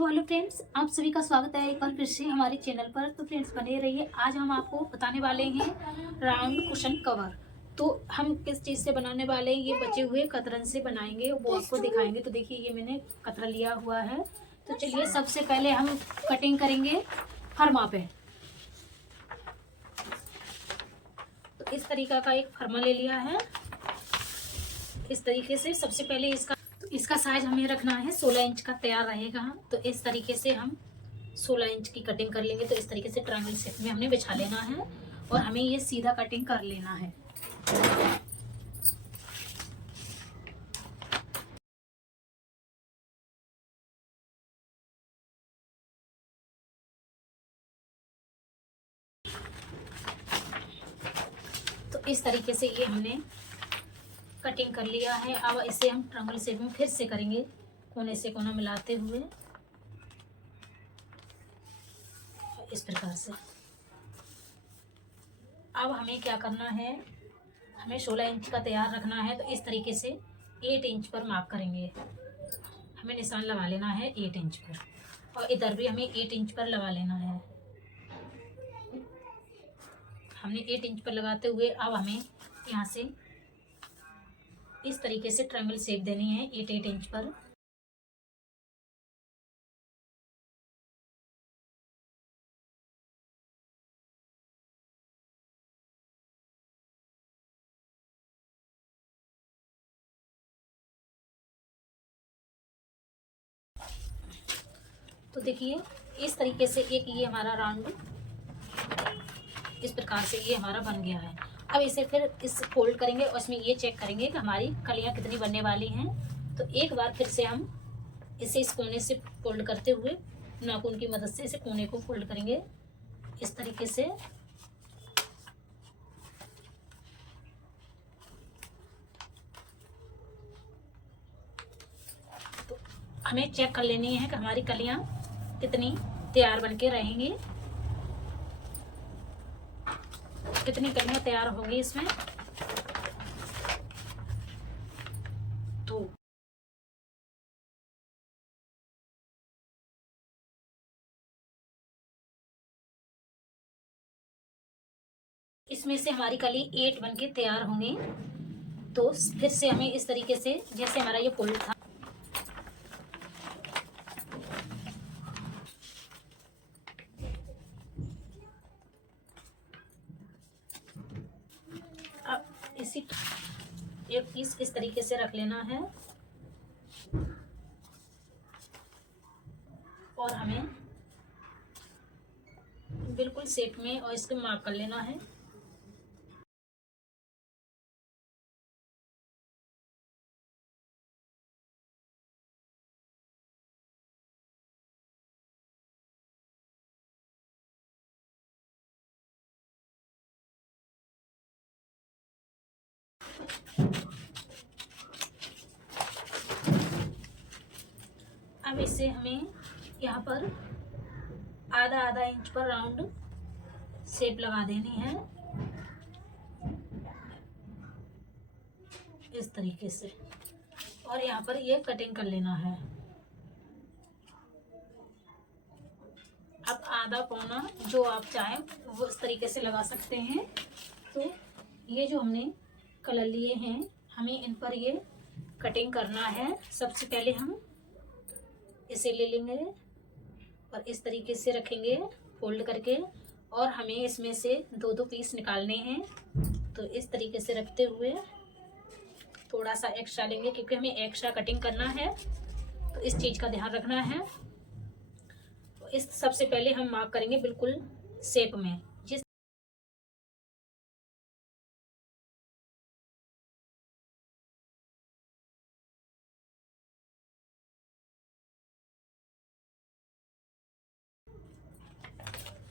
तो hello friends, आप सभी का स्वागत है एक बार फिर से हमारे चैनल पर। तो फ्रेंड्स बने रहिए। आज हम आपको बताने वाले हैं राउंड कुशन कवर। तो हम किस चीज़ से बनाने वाले हैं, ये बचे हुए कतरन से बनाएंगे, वो आपको दिखाएंगे। तो देखिए ये मैंने कतरा लिया हुआ है। तो चलिए सबसे पहले हम कटिंग करेंगे फरमा पे। तो इस तरीका का एक फरमा ले लिया है। इस तरीके से सबसे पहले इसका साइज हमें रखना है 16 इंच का तैयार रहेगा। तो इस तरीके से हम 16 इंच की कटिंग कर लेंगे। तो इस तरीके से ट्रायंगल शेप में हमने बिछा लेना है और हमें ये सीधा कटिंग कर लेना है। तो इस तरीके से ये हमने कटिंग कर लिया है। अब इसे हम ट्रायंगल शेप में फिर से करेंगे, कोने से कोना मिलाते हुए इस प्रकार से। अब हमें क्या करना है, हमें 16 इंच का तैयार रखना है। तो इस तरीके से 8 इंच पर मार्क करेंगे। हमें निशान लगा लेना है 8 इंच पर, और इधर भी हमें 8 इंच पर लगा लेना है। हमने 8 इंच पर लगाते हुए अब हमें यहाँ से इस तरीके से ट्रायंगल शेप देनी है 8 इंच पर। तो देखिए इस तरीके से एक ये हमारा राउंड इस प्रकार से ये हमारा बन गया है। अब इसे फिर इस फोल्ड करेंगे और इसमें ये चेक करेंगे कि हमारी कलियां कितनी बनने वाली हैं। तो एक बार फिर से हम इसे इस कोने से फोल्ड करते हुए नाखून की मदद से इसे कोने को फोल्ड करेंगे इस तरीके से। तो हमें चेक कर लेनी है कि हमारी कलियां कितनी तैयार बन के रहेंगी, कितनी कलियां तैयार होंगी इसमें। तो इसमें से हमारी कली 8 बन के तैयार होंगी। तो फिर से हमें इस तरीके से, जैसे हमारा ये फोल्ड था, अब इसी एक पीस इस तरीके से रख लेना है और हमें बिल्कुल शेप में और इसको मार्क कर लेना है। अब इसे हमें यहाँ पर आधा आधा इंच पर राउंड शेप लगा देनी है इस तरीके से, और यहाँ पर ये कटिंग कर लेना है। अब आधा पौना जो आप चाहें वो इस तरीके से लगा सकते हैं। तो ये जो हमने कलर लिए हैं, हमें इन पर ये कटिंग करना है। सबसे पहले हम इसे ले लेंगे और इस तरीके से रखेंगे फोल्ड करके, और हमें इसमें से दो दो पीस निकालने हैं। तो इस तरीके से रखते हुए थोड़ा सा एक्स्ट्रा लेंगे, क्योंकि हमें एक्स्ट्रा कटिंग करना है, तो इस चीज़ का ध्यान रखना है। तो इस सबसे पहले हम मार्क करेंगे बिल्कुल शेप में, जिस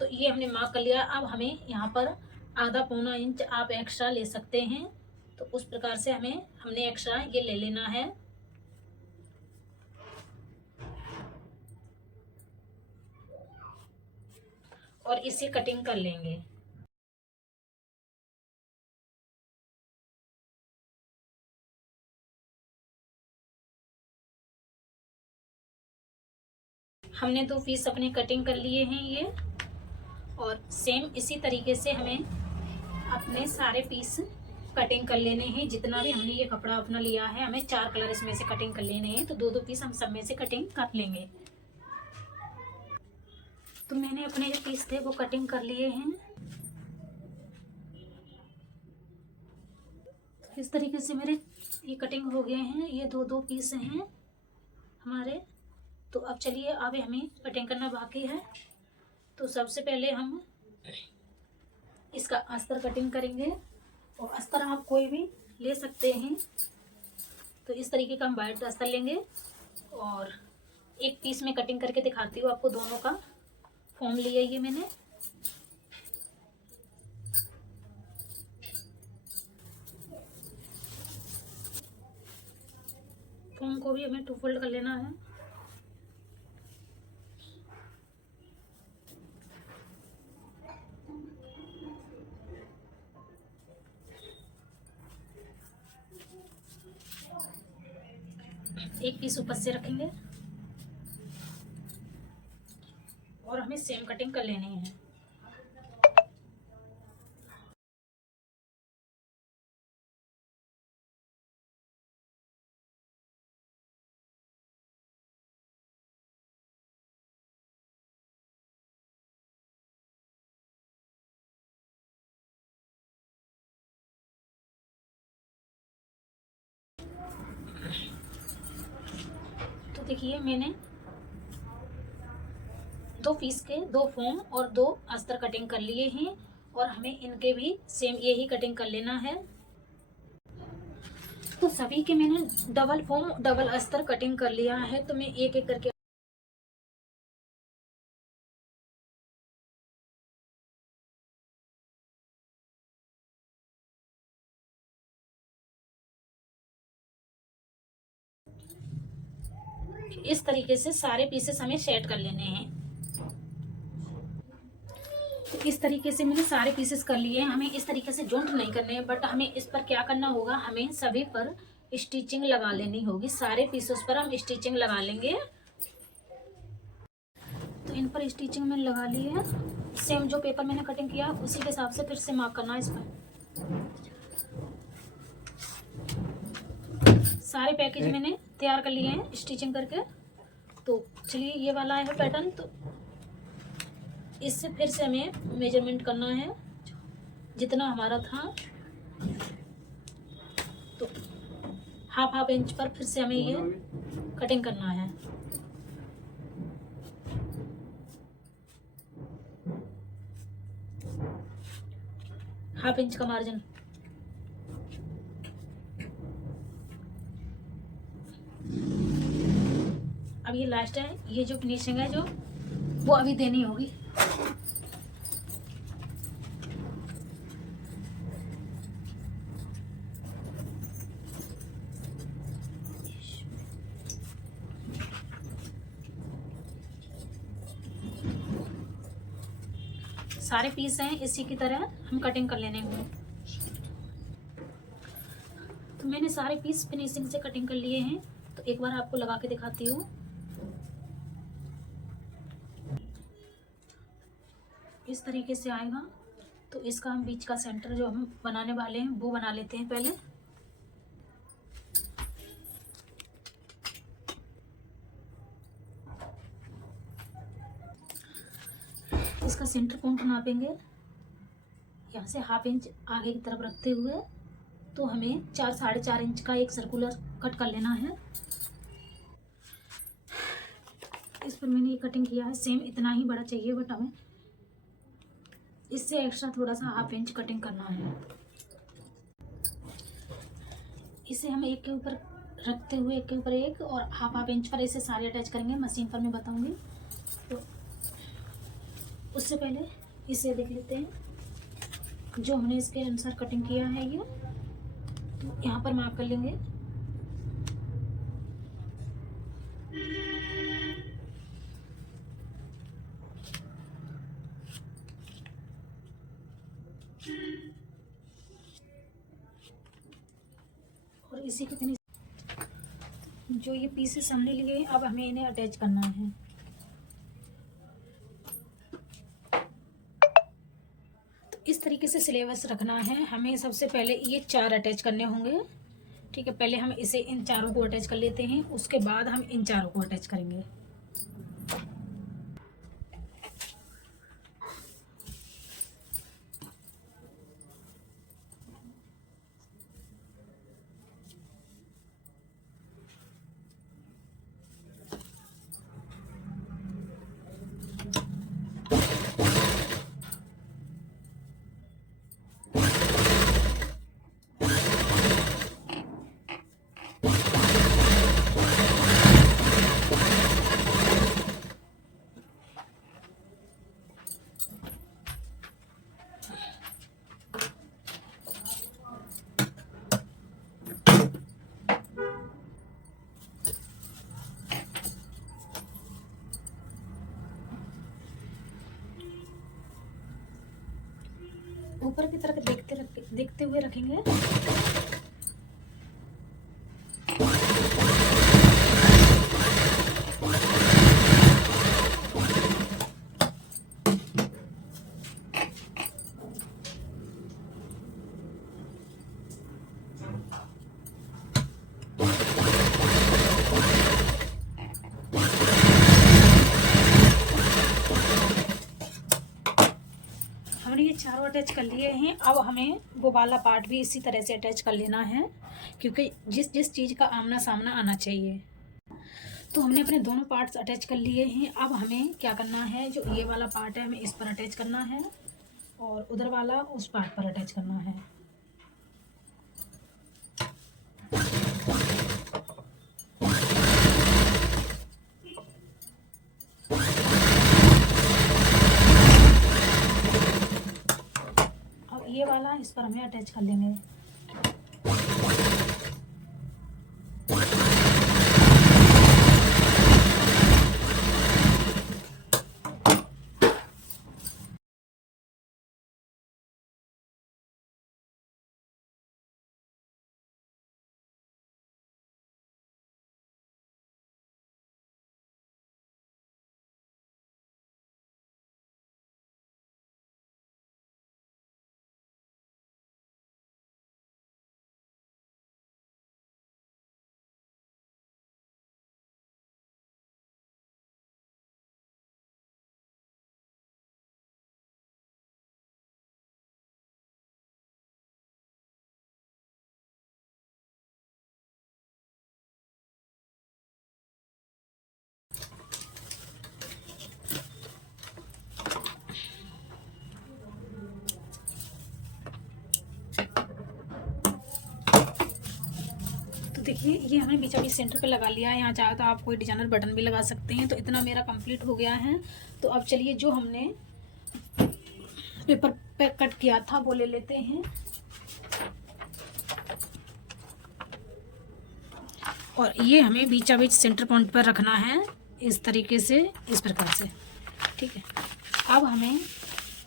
तो ये हमने मार्क कर लिया। अब हमें यहाँ पर आधा पौना इंच आप एक्स्ट्रा ले सकते हैं। तो उस प्रकार से हमने एक्स्ट्रा ये ले लेना है। और इसे कटिंग कर लेंगे। हमने 2 पीस अपने कटिंग कर लिए हैं ये, और सेम इसी तरीके से हमें अपने सारे पीस कटिंग कर लेने हैं। जितना भी हमने ये कपड़ा अपना लिया है, हमें 4 कलर इसमें से कटिंग कर लेने हैं, तो 2-2 पीस हम सब में से कटिंग कर लेंगे। तो मैंने अपने जो पीस थे वो कटिंग कर लिए हैं। इस तरीके से मेरे ये कटिंग हो गए हैं। ये 2-2 पीस हैं हमारे। तो अब चलिए, अब हमें कटिंग करना बाकी है। तो सबसे पहले हम इसका अस्तर कटिंग करेंगे, और अस्तर आप कोई भी ले सकते हैं। तो इस तरीके का हम वाइट अस्तर लेंगे, और एक पीस में कटिंग करके दिखाती हूँ आपको। दोनों का फॉर्म लिया ये मैंने। फॉर्म को भी हमें 2 फोल्ड कर लेना है। एक पीस ऊपर से रखेंगे, और हमें सेम कटिंग कर लेनी है। तो देखिए, मैंने 2 पीस के 2 फॉर्म और 2 अस्तर कटिंग कर लिए हैं, और हमें इनके भी सेम यही कटिंग कर लेना है। तो सभी के मैंने डबल फॉर्म डबल अस्तर कटिंग कर लिया है। तो मैं एक एक करके इस तरीके से सारे पीसेस हमें सेट कर लेने हैं। तो इस तरीके से मैंने सारे पीसेस कर लिए हैं। हमें इस तरीके से जॉइंट नहीं करने हैं, बट हमें इस पर क्या करना होगा, हमें सभी पर स्टिचिंग लगा लेनी होगी। सारे पीसेस पर हम स्टिचिंग लगा लेंगे। तो इन पर स्टिचिंग मैंने लगा ली है। सेम जो पेपर मैंने कटिंग किया उसी के हिसाब से फिर से मार्क करना है इस पर। सारे पैकेज मैंने तैयार कर लिए हैं स्टिचिंग करके। तो चलिए, ये वाला है पैटर्न। तो इससे फिर से हमें मेजरमेंट करना है जितना हमारा था। तो हाफ इंच पर फिर से हमें ये कटिंग करना है। हाफ इंच का मार्जिन। अब ये लास्ट है, ये जो फिनिशिंग है जो वो अभी देनी होगी। सारे पीस हैं इसी की तरह हम कटिंग कर लेने होंगे। तो मैंने सारे पीस फिनिशिंग से कटिंग कर लिए हैं। तो एक बार आपको लगा के दिखाती हूँ। इस तरीके से आएगा। तो इसका हम बीच का सेंटर जो हम बनाने वाले हैं वो बना लेते हैं पहले। इसका सेंटर पॉइंट नापेंगे यहाँ से हाफ इंच आगे की तरफ रखते हुए। तो हमें 4-4.5 इंच का एक सर्कुलर कट कर लेना है। इस पर मैंने ये कटिंग किया है। सेम इतना ही बड़ा चाहिए, बट हमें इससे एक्स्ट्रा थोड़ा सा हाफ इंच कटिंग करना है। इसे हम एक के ऊपर रखते हुए एक के ऊपर एक और हाफ इंच पर इसे सारे अटैच करेंगे। मशीन पर मैं बताऊंगी। तो उससे पहले इसे देख लेते हैं जो हमने इसके अनुसार कटिंग किया है। ये तो यहाँ पर मार्क कर लेंगे। और इसी के फिनिश जो ये पीसेस हमने लिए अब हमें इन्हें अटैच करना है। इस तरीके से सिलेबस रखना है। हमें सबसे पहले ये 4 अटैच करने होंगे, ठीक है। पहले हम इसे इन चारों को अटैच कर लेते हैं, उसके बाद हम इन चारों को अटैच करेंगे। ऊपर की तरफ देखते हुए रखेंगे। हमने ये चारों अटैच कर लिए हैं। अब हमें वो वाला पार्ट भी इसी तरह से अटैच कर लेना है, क्योंकि जिस चीज़ का आमना सामना आना चाहिए। तो हमने अपने दोनों पार्ट्स अटैच कर लिए हैं। अब हमें क्या करना है, जो ये वाला पार्ट है हमें इस पर अटैच करना है और उधर वाला उस पार्ट पर अटैच करना है। अब ये वाला इस पर हमें अटैच कर लेंगे। देखिए ये हमने बीचा बीच सेंटर पे लगा लिया है। यहाँ चाहे तो आप कोई डिजाइनर बटन भी लगा सकते हैं। तो इतना मेरा कंप्लीट हो गया है। तो अब चलिए जो हमने पेपर पे कट किया था वो ले लेते हैं और ये हमें बीचा बीच सेंटर पॉइंट पर रखना है, इस तरीके से, इस प्रकार से, ठीक है। अब हमें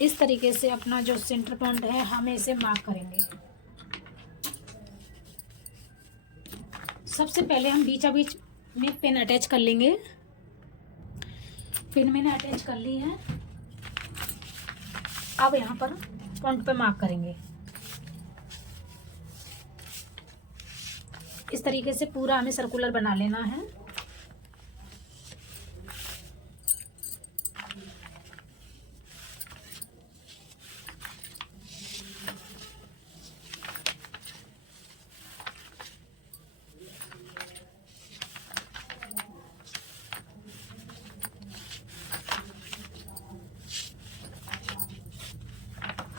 इस तरीके से अपना जो सेंटर पॉइंट है हमें इसे मार्क करेंगे। सबसे पहले हम बीचा बीच में पेन अटैच कर लेंगे। पेन मैंने अटैच कर ली है। अब यहाँ पर पॉइंट पे मार्क करेंगे। इस तरीके से पूरा हमें सर्कुलर बना लेना है।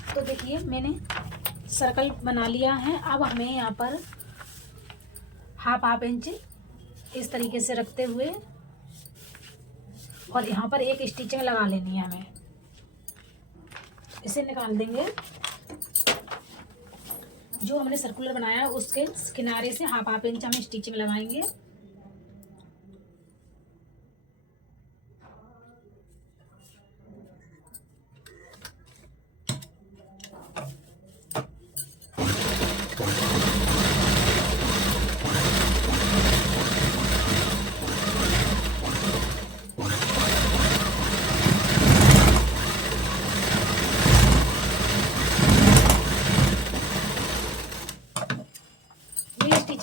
तो देखिए मैंने सर्कल बना लिया है। अब हमें यहाँ पर हाफ इंच इस तरीके से रखते हुए और यहाँ पर एक स्टिचिंग लगा लेनी है हमें। इसे निकाल देंगे। जो हमने सर्कुलर बनाया है उसके किनारे से हाफ इंच हमें स्टिचिंग लगाएंगे।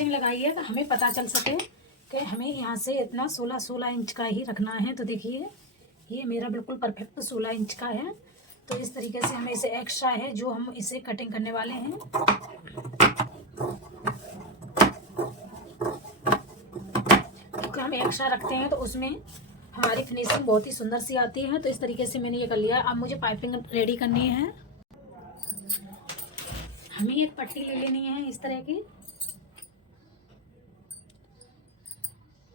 स्टिचिंग लगाई है, हमें पता चल सके कि हमें यहाँ से इतना 16 इंच का ही रखना है। तो देखिए ये मेरा बिल्कुल परफेक्ट 16 इंच का है। तो इस तरीके से हमें इसे एक्स्ट्रा है जो हम इसे कटिंग करने वाले हैं। क्योंकि हम एक्स्ट्रा रखते हैं तो उसमें हमारी फिनिशिंग बहुत ही सुंदर सी आती है। तो इस तरीके से मैंने ये कर लिया। अब मुझे पाइपिंग रेडी करनी है। हमें एक पट्टी ले लेनी है इस तरह की,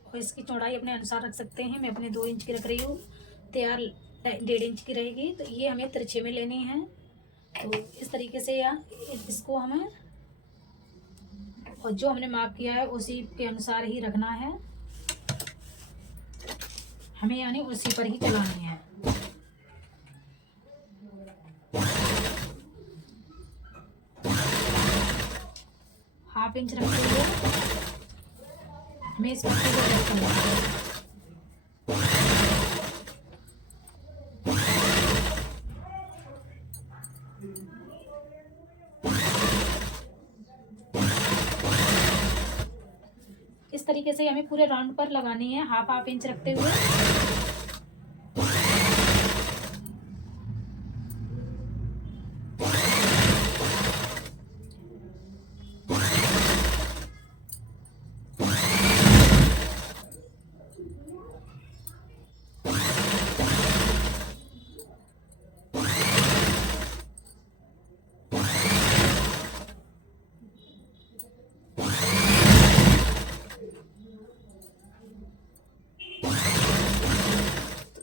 और इसकी चौड़ाई अपने अनुसार रख सकते हैं। मैं अपने 2 इंच की रख रही हूँ, तैयार 1.5 इंच की रहेगी। तो ये हमें तिरछे में लेनी है। तो इस तरीके से या इसको हमें, और जो हमने माप किया है उसी के अनुसार ही रखना है हमें, यानी उसी पर ही चलानी है। ½ इंच रखते हुए हमें इस पट्टी को कट करना है। इस तरीके से हमें पूरे राउंड पर लगानी है, ½ इंच रखते हुए।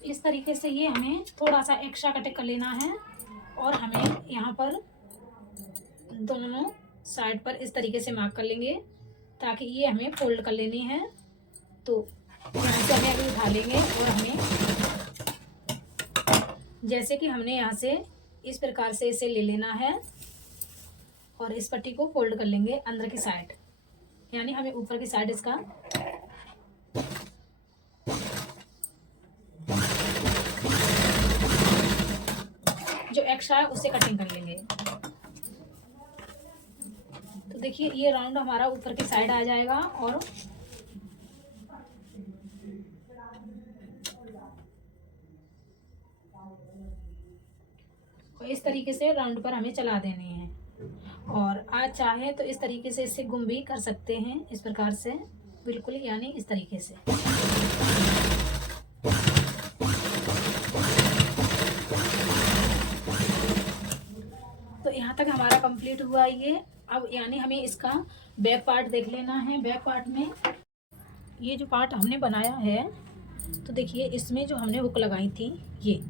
इस तरीके से ये हमें थोड़ा सा एक्स्ट्रा कट कर लेना है, और हमें यहाँ पर दोनों साइड पर इस तरीके से मार्क कर लेंगे, ताकि ये हमें फोल्ड कर लेनी है। तो यहाँ से हमें अभी उठा लेंगे, और हमें जैसे कि हमने यहाँ से इस प्रकार से इसे ले लेना है, और इस पट्टी को फोल्ड कर लेंगे अंदर की साइड, यानी हमें ऊपर की साइड इसका जो एक्स्ट्रा है उससे कटिंग कर लेंगे। तो देखिए ये राउंड हमारा ऊपर की साइड आ जाएगा, और इस तरीके से राउंड पर हमें चला देनी है। और आज चाहे तो इस तरीके से इससे गुम भी कर सकते हैं, इस प्रकार से बिल्कुल, यानी इस तरीके से। तो यहाँ तक हमारा कंप्लीट हुआ ये। अब यानी हमें इसका बैक पार्ट देख लेना है। बैक पार्ट में ये जो पार्ट हमने बनाया है, तो देखिए इसमें जो हमने हुक लगाई थी, ये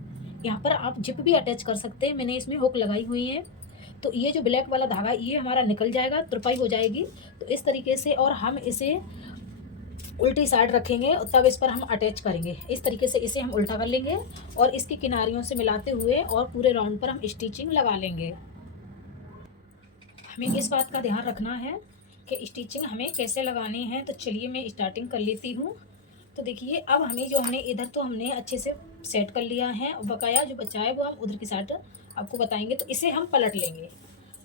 यहाँ पर आप जिप भी अटैच कर सकते हैं। मैंने इसमें हुक लगाई हुई है। तो ये जो ब्लैक वाला धागा ये हमारा निकल जाएगा, तुरपाई हो जाएगी। तो इस तरीके से, और हम इसे उल्टी साइड रखेंगे, तब इस पर हम अटैच करेंगे। इस तरीके से इसे हम उल्टा कर लेंगे, और इसकी किनारियों से मिलाते हुए और पूरे राउंड पर हम स्टिचिंग लगा लेंगे। हमें इस बात का ध्यान रखना है कि स्टिचिंग हमें कैसे लगानी है। तो चलिए मैं स्टार्टिंग कर लेती हूँ। तो देखिए अब हमें जो हमने इधर तो हमने अच्छे से सेट कर लिया है, बकाया जो बचा है वो हम उधर की साइड आपको बताएंगे। तो इसे हम पलट लेंगे।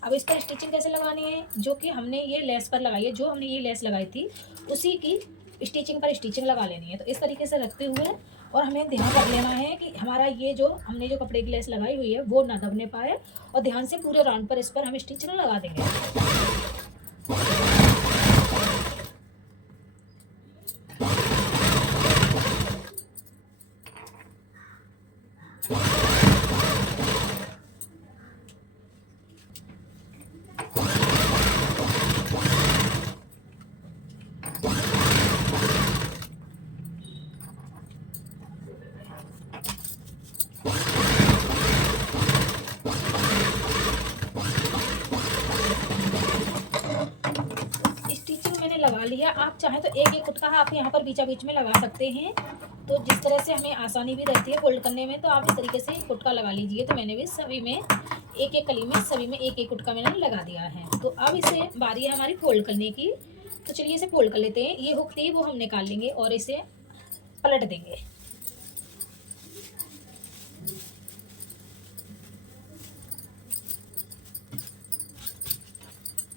अब इस पर स्टिचिंग कैसे लगानी है, जो कि हमने ये लेस पर लगाई है, जो हमने ये लेस लगाई थी उसी की स्टिचिंग पर स्टिचिंग लगा लेनी है। तो इस तरीके से रखते हुए, और हमें ध्यान रख लेना है कि हमारा ये जो हमने जो कपड़े की लेस लगाई हुई है वो ना दबने पाए, और ध्यान से पूरे राउंड पर इस पर हम स्टिचिंग लगा देंगे। लगा लिया। आप चाहें तो एक एक कुटका आप यहाँ पर बीचा बीच में लगा सकते हैं। तो जिस तरह से हमें आसानी भी रहती है फोल्ड करने में, तो आप इस तरीके से कुटका लगा लीजिए। तो मैंने भी सभी में एक एक कली में सभी में एक एक कुटका मैंने लगा दिया है। तो अब इसे बारी है हमारी फोल्ड करने की। तो चलिए इसे फोल्ड कर लेते हैं। ये हुक थी वो हम निकाल लेंगे और इसे पलट देंगे।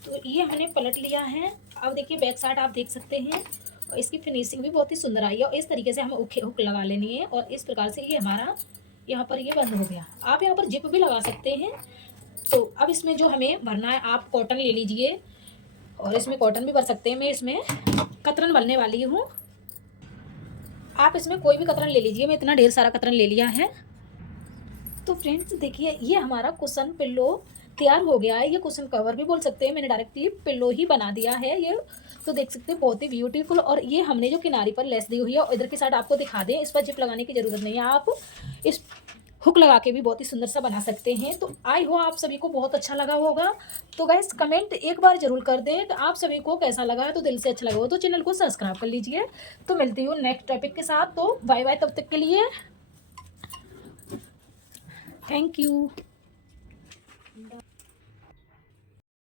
तो ये हमने पलट लिया है। अब देखिए बैक साइड आप देख सकते हैं, और इसकी फिनिशिंग भी बहुत ही सुंदर आई है। और इस तरीके से हमें हुक लगा लेनी है, और इस प्रकार से ये हमारा यहाँ पर ये बंद हो गया। आप यहाँ पर जिप भी लगा सकते हैं। तो अब इसमें जो हमें भरना है, आप कॉटन ले लीजिए, और इसमें कॉटन भी भर सकते हैं। मैं इसमें कतरन भरने वाली हूँ। आप इसमें कोई भी कतरन ले लीजिए, मैं इतना ढेर सारा कतरन ले लिया है। तो फ्रेंड्स देखिए, ये हमारा कुशन पिल्लो तैयार हो गया है। ये कुशन कवर भी बोल सकते हैं, मैंने डायरेक्टली पिल्लो ही बना दिया है ये। तो देख सकते हैं बहुत ही ब्यूटीफुल। और ये हमने जो किनारे पर लेस दी हुई है, और इधर की साइड आपको दिखा दें, इस पर जिप लगाने की ज़रूरत नहीं है। आप इस हुक लगा के भी बहुत ही सुंदर सा बना सकते हैं। तो आई हो आप सभी को बहुत अच्छा लगा होगा। तो गाइस कमेंट एक बार जरूर कर दें कि आप सभी को कैसा लगा। तो दिल से अच्छा लगा हो तो चैनल को सब्सक्राइब कर लीजिए। तो मिलती हूँ नेक्स्ट टॉपिक के साथ। तो बाय बाय, तब तक के लिए थैंक यू।